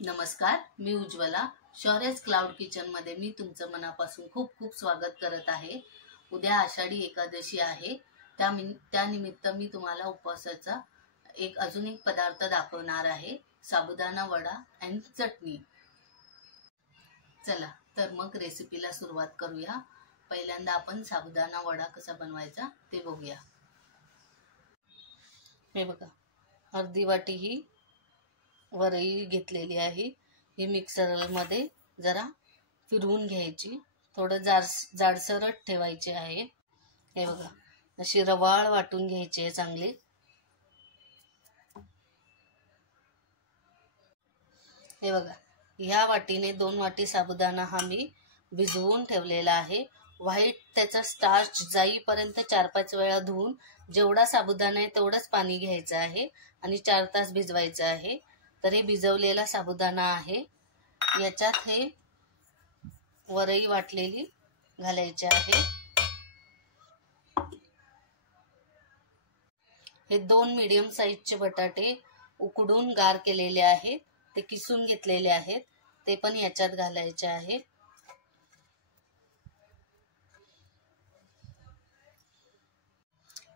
नमस्कार, मी Ujjwala. शौर्यस cloud kitchen मध्ये मी तुमचं मनापासून खूप खूप स्वागत करत आहे. उद्या आषाढी एकादशी आहे. त्यानिमित्त मी तुम्हाला उपवासाचा अजून एक पदार्थ दाखवणार आहे, साबुदाणा वडा आणि चटणी. चला तर मग रेसिपीला सुरुवात करूया. पहिल्यांदा आपण साबुदाणा वडा कसा बनवायचा ते बघूया. हे बघा, अर्धी वाटी ही वरई घेतलेली आहे. ही मिक्सरमध्ये जरा फिरवून घ्यायची, थोडं जाडसरट ठेवायची आहे. हे बघा, अशी रवाळ वाटून घ्यायची आहे चांगली. हे बघा, ह्या वाटीने 2 वाटी साबुदाणा हा मी भिजवून ठेवलेला आहे. व्हाईट त्याचा स्टार्च जाईपर्यंत 4-5 वेळा धुवून जेवढा साबुदाणा आहे तेवढंच पाणी घ्यायचं आहे आणि 4 तास भिजवायचं आहे. तर हे भिजवलेला साबुदाणा आहे. याच्यात हे वरई वाटलेली घालायची आहे. हे 2 मीडियम साईजचे बटाटे उकडून गार केलेले आहेत, ते किसून घेतलेले आहेत, ते पण याच्यात घालायचे आहे.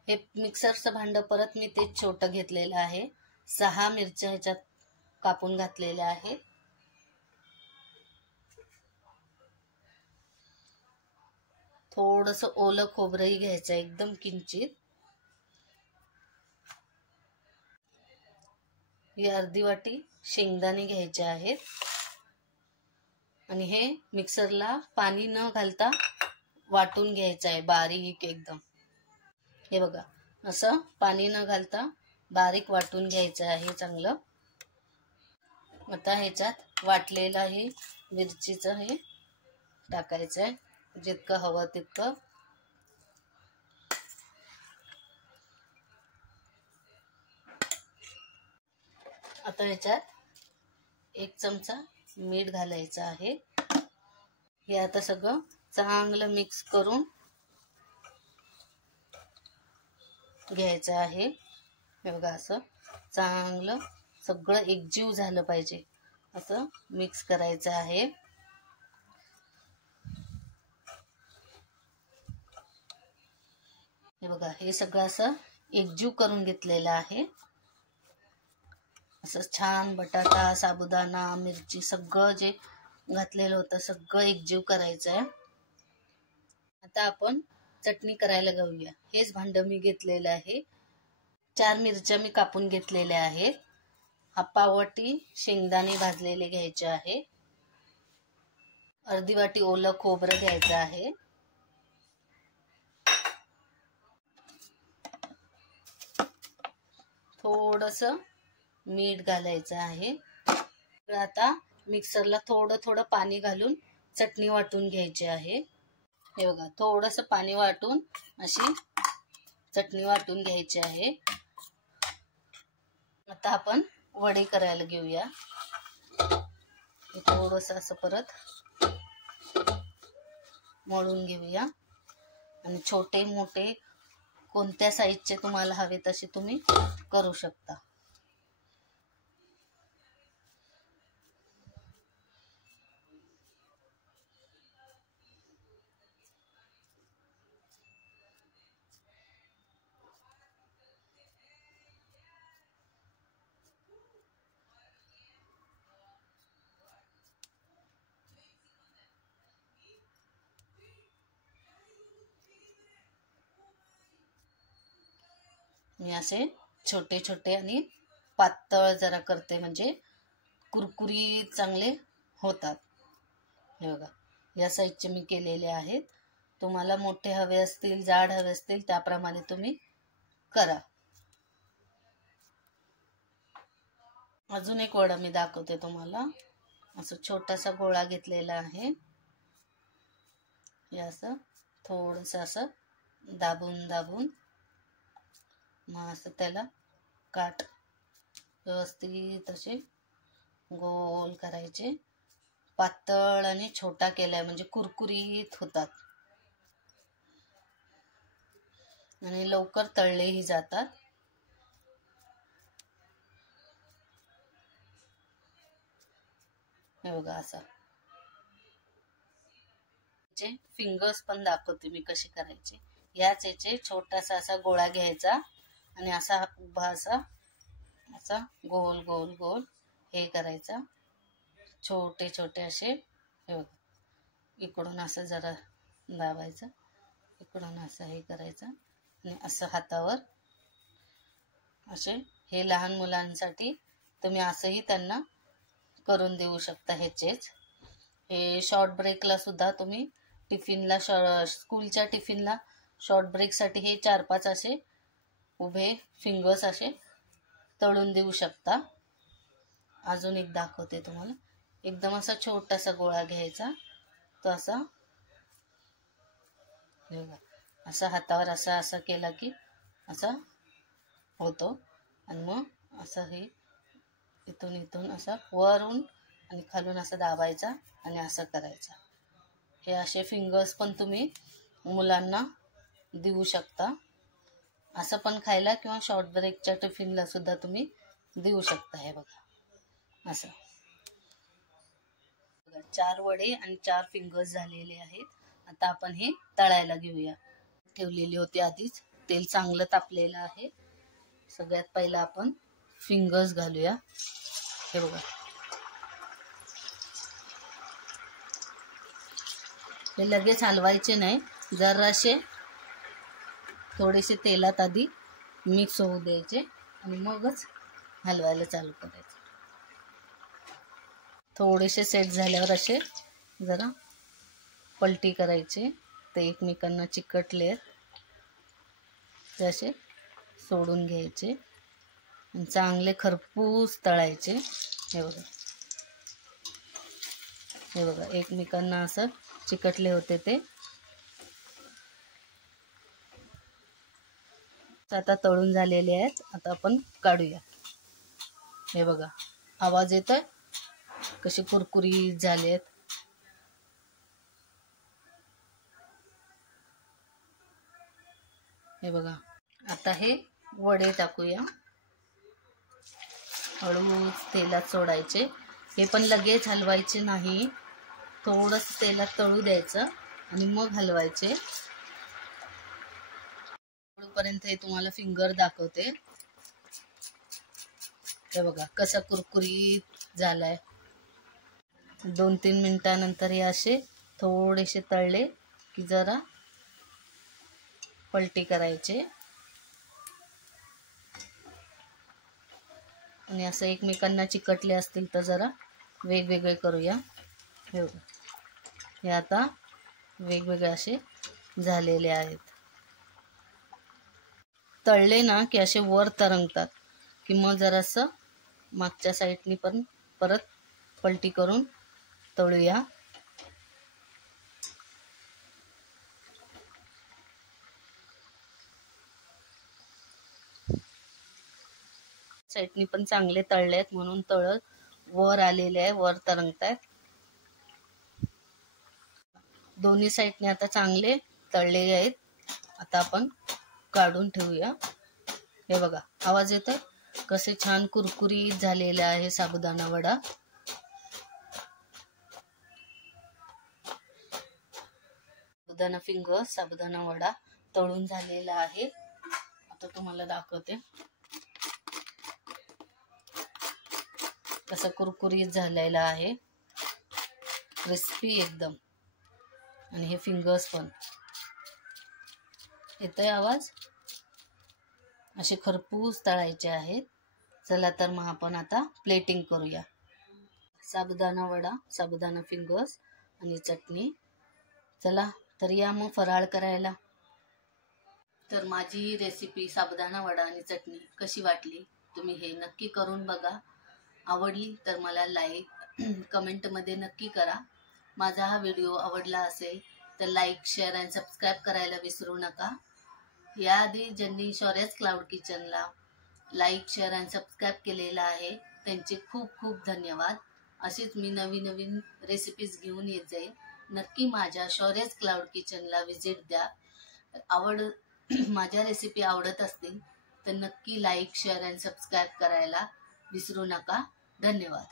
हे मिक्सरचं भांडं परत मी ते छोटं घेतलेलं आहे. 6 मिरच्या ह्याच्यात कापून घातलेल्या आहेत. थोडंसं ओलं खोबरंही घ्यायचं, एकदम किंचित. ही अर्धी वाटी शेंगदाणे घ्यायचे आहेत आणि हे मिक्सरला पाणी न घालता वाटून घ्यायचं आहे, बारीक एकदम. हे बघा, असं पाणी न घालता बारीक वाटून घ्यायचं आहे चांगलं. आता ह्याच्यात वाटलेलं हे मिरचीचं हे टाकायचं आहे, जितकं हवं तितकं. आता ह्याच्यात 1 चमचा मीठ घालायचं आहे. हे आता सगळं चांगलं मिक्स करून घ्यायचं आहे. हे बघा, असं चांगलं सगळं एकजीव झालं पाहिजे, असं मिक्स करायचं आहे. हे बघा, हे सगळं असं एकजीव करून घेतलेलं आहे. असं छान बटाटा, साबुदाणा, मिरची सगळं जे घातलेलं होतं सगळं एकजीव करायचं आहे. आता आपण चटणी करायला घेऊया. हेच भांडं मी घेतलेलं आहे. 4 मिरच्या मी कापून घेतलेल्या आहेत. 1/2 वाटी शेंगदाणे भाजलेले घ्यायचे आहे. अर्धी वाटी ओलं खोबरं घ्यायचं आहे. थोडंसं मीठ घालायचं आहे. आता मिक्सरला थोडं थोडं पाणी घालून चटणी वाटून घ्यायची आहे. हे बघा, थोडंसं पाणी वाटून अशी चटणी वाटून घ्यायची आहे. आता आपण वडे करायला घेऊया. थोडंसं असं परत मळून घेऊया आणि छोटे मोठे कोणत्या साईजचे तुम्हाला हवे तसे तुम्ही करू शकता. मी असे छोटे छोटे आणि पातळ जरा करते, म्हणजे कुरकुरीत चांगले होतात. हे बघा, या साईजचे मी केलेले आहेत. तुम्हाला मोठे हवे असतील, जाड हवे असतील, त्याप्रमाणे तुम्ही करा. अजून एक वडा मी दाखवते तुम्हाला. असं छोटासा गोळा घेतलेला आहे. हे असं थोडंसं असं दाबून दाबून मग असं त्याला काट व्यवस्थित असे गोल करायचे. पातळ आणि छोटा केलाय म्हणजे कुरकुरीत होतात आणि लवकर तळलेही जातात. हे बघा असा फिंगर्स पण दाखवते मी कसे करायचे. याच याचे छोटासा असा गोळा घ्यायचा आणि असा उभा असा असा गोल गोल गोल हे करायचा. छोटे छोटे असे हे बघा इकडून असं जरा दाबायचं, इकडून असं हे करायचं आणि असं हातावर असे. हे लहान मुलांसाठी तुम्ही असंही त्यांना करून देऊ शकता. ह्याचेच हे शॉर्ट ब्रेकला सुद्धा तुम्ही टिफिनला स्कूलच्या टिफिनला शॉर्ट ब्रेकसाठी हे 4-5 असे उभे फिंगर्स असे तळून देऊ शकता. अजून एक दाखवते तुम्हाला. एकदम असा छोटासा गोळा घ्यायचा, तो असा असा हातावर असा असा केला की असा होतो आणि मग असं हे इथून इथून असा वरून आणि खालून असं दाबायचा आणि असं करायचा. हे असे फिंगर्स पण तुम्ही मुलांना देऊ शकता. असं पण खायला किंवा शॉर्ट ब्रेकच्या टिफिनला सुद्धा तुम्ही देऊ शकता. हे बघा असं 4 वडे आणि 4 फिंगर्स झालेले आहेत. आता आपण हे तळायला घेऊया. ठेवलेली होती आधीच, तेल चांगलं तापलेलं आहे. सगळ्यात पहिला आपण फिंगर्स घालूया. हे बघा हे लगेच हलवायचे नाही, जरासे थोडेसे तेलात आधी मिक्स होऊ द्यायचे आणि मगच हलवायला चालू करायचं. थोडेसे सेट झाल्यावर असे जरा पलटी करायचे. ते एकमेकांना चिकटले ते असे सोडून घ्यायचे आणि चांगले खरपूस तळायचे. हे बघा हे बघा एकमेकांना असं चिकटले होते ते. आता तळून झालेले आहेत. आता आपण काढूया. हे बघा आवाज येतोय कसे कुरकुरीत झालेत. हे बघा आता हे वडे टाकूया. हळूच तेलात सोडायचे. हे पण लगेच हलवायचे नाही, थोडंसं तेलात तळू द्यायचं आणि मग हलवायचे. पर्यंत हे तुम्हाला फिंगर दाखवते. हे बघा कसा कुरकुरीत झालाय. 2-3 मिनिटानंतर हे असे थोडेसे तळले की जरा पलटी करायचे आणि असं एकमेकांना चिकटले असतील तर जरा वेगवेगळे करूया. हे बघा हे आता वेगवेगळे असे झालेले आहेत. तळले ना की असे वर तरंगतात की मग जरासं मागच्या साईडनी पण परत पलटी करून तळूया. साईडनी पण चांगले तळले आहेत म्हणून तळत वर आलेले आहे, वर तरंगतायत. दोन्ही साईडने आता चांगले तळलेले आहेत. आता आपण काढून ठेवूया. हे बघा आवाज येतोय कसे छान कुरकुरीत झालेले आहे साबुदाणा वडा. साबुदाणा फिंगर साबुदाणा वडा तळून झालेला आहे. आता तुम्हाला दाखवते कसा कुरकुरीत झालेला आहे, क्रिस्पी एकदम. आणि हे फिंगर्स पण येतोय आवाज. असे खरपूस तळायचे आहेत. चला तर मग आपण आता प्लेटिंग करूया. साबुदाणा वडा, साबुदाणा फिंगर्स आणि चटणी. चला तर या मग फराळ करायला. तर माझी रेसिपी साबुदाणा वडा आणि चटणी कशी वाटली तुम्ही हे नक्की करून बघा. आवडली तर मला लाईक कमेंटमध्ये नक्की करा. माझा हा व्हिडिओ आवडला असेल तर लाईक, शेअर आणि सबस्क्राईब करायला विसरू नका. याआधी ज्यांनी शौर्याज क्लाउड किचनला लाईक, शेअर आणि सबस्क्राईब केलेला आहे त्यांचे खूप खूप धन्यवाद. अशीच मी नवीन नवीन रेसिपीज घेऊन येत जाईल. नक्की माझ्या शौर्याज क्लाउड किचनला व्हिजिट द्या. माझ्या रेसिपी आवडत असतील तर नक्की लाईक, शेअर आणि सबस्क्राईब करायला विसरू नका. धन्यवाद.